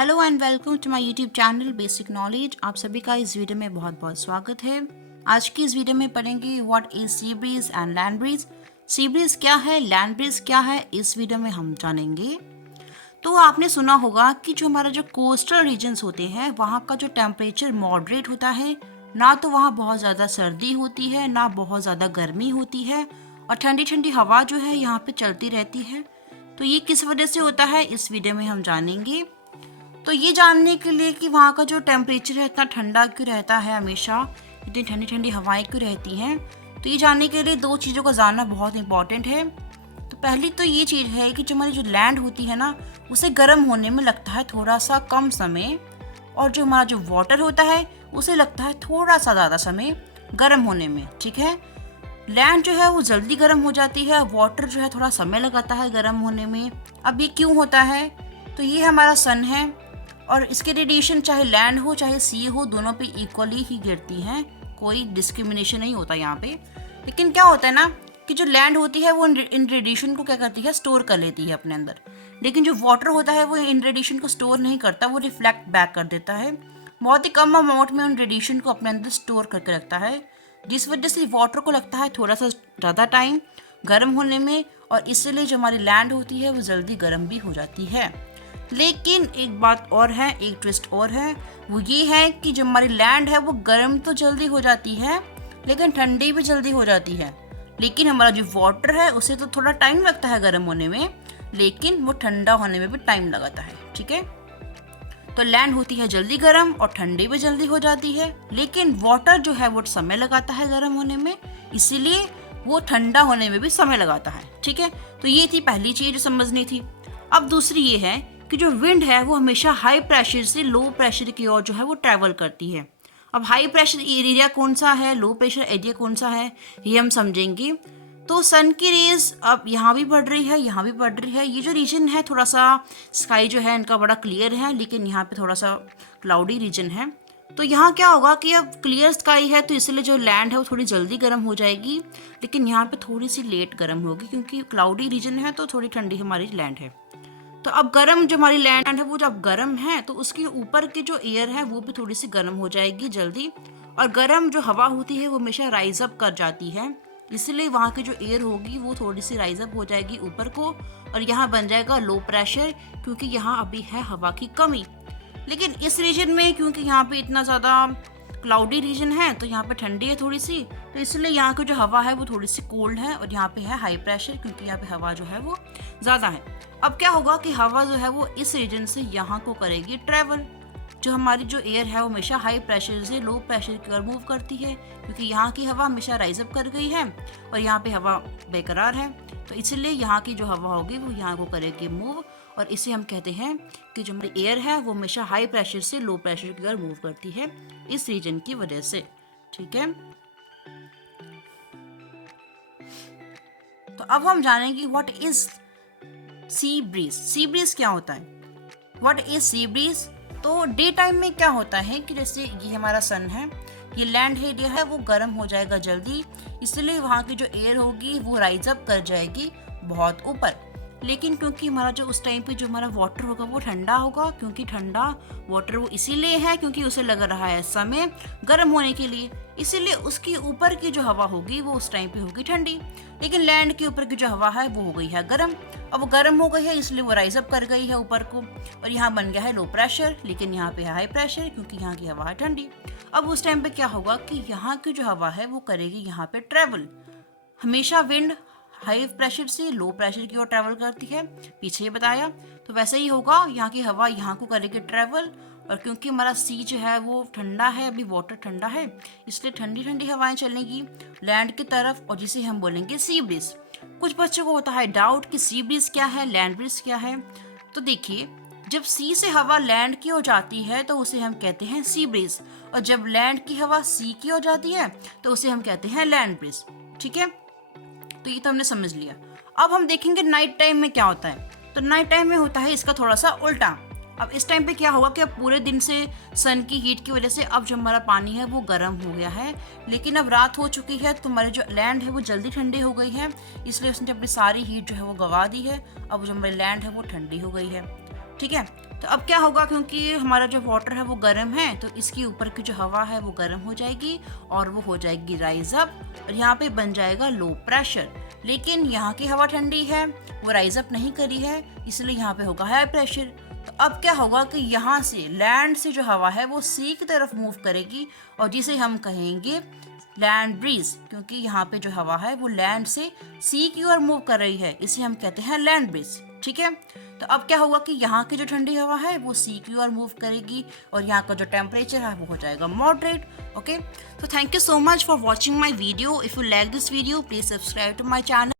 Hello and welcome to my YouTube channel basic knowledge. आप सभी का इस वीडियो में बहुत बहुत स्वागत है। आज की इस वीडियो में पढ़ेंगे what is sea breeze and land breeze. Sea breeze क्या है, लैंड ब्रीज क्या है, इस वीडियो में हम जानेंगे। तो आपने सुना होगा कि जो हमारा जो कोस्टल रीजन्स होते हैं वहाँ का जो टेम्परेचर मॉडरेट होता है, ना तो वहाँ बहुत ज़्यादा सर्दी होती है ना बहुत ज़्यादा गर्मी होती है, और ठंडी ठंडी हवा जो है यहाँ पे चलती रहती है। तो ये किस वजह से होता है इस वीडियो में हम जानेंगे। तो ये जानने के लिए कि वहाँ का जो टेम्परेचर है इतना ठंडा क्यों रहता है, हमेशा इतनी ठंडी ठंडी हवाएं क्यों रहती हैं, तो ये जानने के लिए दो चीज़ों को जानना बहुत इंपॉर्टेंट है। तो पहली तो ये चीज़ है कि जो हमारी जो लैंड होती है ना, उसे गर्म होने में लगता है थोड़ा सा कम समय, और जो हमारा जो वाटर होता है उसे लगता है थोड़ा सा ज़्यादा समय गर्म होने में। ठीक है, लैंड जो है वो जल्दी गर्म हो जाती है, वाटर जो है थोड़ा समय लगाता है गर्म होने में। अब ये क्यों होता है? तो ये हमारा सन है, और इसके रेडिएशन चाहे लैंड हो चाहे सी हो, दोनों पे इक्वली ही गिरती हैं, कोई डिस्क्रिमिनेशन नहीं होता यहाँ पे। लेकिन क्या होता है ना कि जो लैंड होती है वो इन रेडिएशन को क्या करती है, स्टोर कर लेती है अपने अंदर। लेकिन जो वाटर होता है वो इन रेडिएशन को स्टोर नहीं करता, वो रिफ्लेक्ट बैक कर देता है, बहुत ही कम अमाउंट में उन रेडिएशन को अपने अंदर स्टोर करके रखता है, जिस वजह से वाटर को लगता है थोड़ा सा ज़्यादा टाइम गर्म होने में, और इसलिए जो हमारी लैंड होती है वो जल्दी गर्म भी हो जाती है। लेकिन एक बात और है, एक ट्विस्ट और है, वो ये है कि जो हमारी लैंड है वो गर्म तो जल्दी हो जाती है लेकिन ठंडी भी जल्दी हो जाती है। लेकिन हमारा जो वाटर है उसे तो थोड़ा टाइम लगता है गर्म होने में, लेकिन वो ठंडा होने में भी टाइम लगाता है। ठीक है, तो लैंड होती है जल्दी गर्म और ठंडी भी जल्दी हो जाती है, लेकिन वाटर जो है वो समय लगाता है गर्म होने में, इसीलिए वो ठंडा होने में भी समय लगाता है। ठीक है, तो ये थी पहली चीज़ जो समझनी थी। अब दूसरी ये है कि जो विंड है वो हमेशा हाई प्रेशर से लो प्रेशर की ओर जो है वो ट्रैवल करती है। अब हाई प्रेशर एरिया कौन सा है, लो प्रेशर एरिया कौन सा है, ये हम समझेंगे। तो सन की रेज अब यहाँ भी बढ़ रही है, यहाँ भी बढ़ रही है। ये जो रीजन है थोड़ा सा स्काई जो है इनका बड़ा क्लियर है, लेकिन यहाँ पे थोड़ा सा क्लाउडी रीजन है। तो यहाँ क्या होगा कि अब क्लियर स्काई है तो इसलिए जो लैंड है वो थोड़ी जल्दी गर्म हो जाएगी, लेकिन यहाँ पे थोड़ी सी लेट गर्म होगी, क्योंकि क्लाउडी रीजन है तो थोड़ी ठंडी हमारी लैंड है। तो अब गर्म जो हमारी लैंड है वो जब गर्म है तो उसके ऊपर की जो एयर है वो भी थोड़ी सी गर्म हो जाएगी जल्दी, और गर्म जो हवा होती है वो हमेशा राइज अप कर जाती है, इसलिए वहाँ की जो एयर होगी वो थोड़ी सी राइज अप हो जाएगी ऊपर को, और यहाँ बन जाएगा लो प्रेशर, क्योंकि यहाँ अभी है हवा की कमी। लेकिन इस रीजन में क्योंकि यहाँ पे इतना ज़्यादा क्लाउडी रीजन है तो यहाँ पे ठंडी है थोड़ी सी, तो इसलिए यहाँ की जो हवा है वो थोड़ी सी कोल्ड है, और यहाँ पे है हाई प्रेशर, क्योंकि यहाँ पे हवा जो है वो ज़्यादा है। अब क्या होगा कि हवा जो है वो इस रीजन से यहाँ को करेगी ट्रैवल। जो हमारी जो एयर है वो हमेशा हाई प्रेशर से लो प्रेशर की ओर मूव करती है, क्योंकि यहाँ की हवा हमेशा राइज अप कर गई है और यहाँ पे हवा बेकरार है, तो इसलिए यहाँ की जो हवा होगी वो यहाँ को करेगी मूव, और इसे हम कहते हैं कि जो हमारी एयर है वो हमेशा हाई प्रेशर से लो प्रेशर की ओर मूव करती है इस रीजन की वजह से। ठीक है, तो अब हम जानेंगे what is sea breeze. Sea breeze क्या होता है, व्हाट इज सी ब्रीज। तो डे टाइम में क्या होता है कि जैसे ये हमारा सन है, ये लैंड एरिया है, वो गर्म हो जाएगा जल्दी, इसलिए वहाँ की जो एयर होगी वो राइज अप कर जाएगी बहुत ऊपर। लेकिन क्योंकि हमारा जो उस टाइम पे जो हमारा वाटर होगा वो ठंडा होगा, क्योंकि ठंडा वाटर वो इसीलिए है क्योंकि उसे लग रहा है समय गर्म होने के लिए, इसीलिए उसकी ऊपर की जो हवा होगी वो उस टाइम पे होगी ठंडी, लेकिन लैंड के ऊपर की जो हवा है वो हो गई है गर्म। अब वो गर्म हो गई है इसलिए वो राइज अप कर गई है ऊपर को, और यहाँ बन गया है लो प्रेशर, लेकिन यहाँ पे है हाई प्रेशर क्योंकि यहाँ की हवा है ठंडी। अब उस टाइम पे क्या होगा कि यहाँ की जो हवा है वो करेगी यहाँ पे ट्रेवल। हमेशा विंड हाई प्रेशर से लो प्रेशर की ओर ट्रैवल करती है, पीछे ही बताया, तो वैसे ही होगा, यहाँ की हवा यहाँ को करेगी ट्रैवल, और क्योंकि हमारा सी जो है वो ठंडा है, अभी वाटर ठंडा है, इसलिए ठंडी ठंडी हवाएं चलेंगी लैंड की तरफ, और जिसे हम बोलेंगे सी ब्रीज। कुछ बच्चों को होता है डाउट कि सी ब्रीज क्या है, लैंड ब्रीज क्या है। तो देखिए, जब सी से हवा लैंड की ओर जाती है तो उसे हम कहते हैं सी ब्रीज, और जब लैंड की हवा सी की ओर जाती है तो उसे हम कहते हैं लैंड ब्रीज। ठीक है, तो ये तो हमने समझ लिया। अब हम देखेंगे नाइट टाइम में क्या होता है। तो नाइट टाइम में होता है इसका थोड़ा सा उल्टा। अब इस टाइम पे क्या होगा कि अब पूरे दिन से सन की हीट की वजह से अब जो हमारा पानी है वो गर्म हो गया है, लेकिन अब रात हो चुकी है तो हमारी जो लैंड है वो जल्दी ठंडी हो गई है, इसलिए उसने अपनी सारी हीट जो है वो गवा दी है। अब जो हमारी लैंड है वो ठंडी हो गई है। ठीक है। तो अब क्या होगा, क्योंकि हमारा जो वाटर है वो गर्म है, तो इसके ऊपर की जो हवा है वो गर्म हो जाएगी और वो हो जाएगी राइज अप, और यहाँ पे बन जाएगा लो प्रेशर। लेकिन यहाँ की हवा ठंडी है, वो राइज अप नहीं करी है, इसलिए यहाँ पे होगा हाई प्रेशर। तो अब क्या होगा कि यहाँ से लैंड से जो हवा है वो सी की तरफ मूव करेगी, और जिसे हम कहेंगे लैंड ब्रीज, क्योंकि यहाँ पे जो हवा है वो लैंड से सी की ओर मूव कर रही है, इसे हम कहते हैं लैंड ब्रीज। ठीक है। तो अब क्या होगा कि यहाँ की जो ठंडी हवा है वो सी की ओर मूव करेगी, और यहाँ का जो टेम्परेचर है वो हो जाएगा मॉडरेट। ओके, तो thank you so much for watching my video. If you like this video, please subscribe to my channel.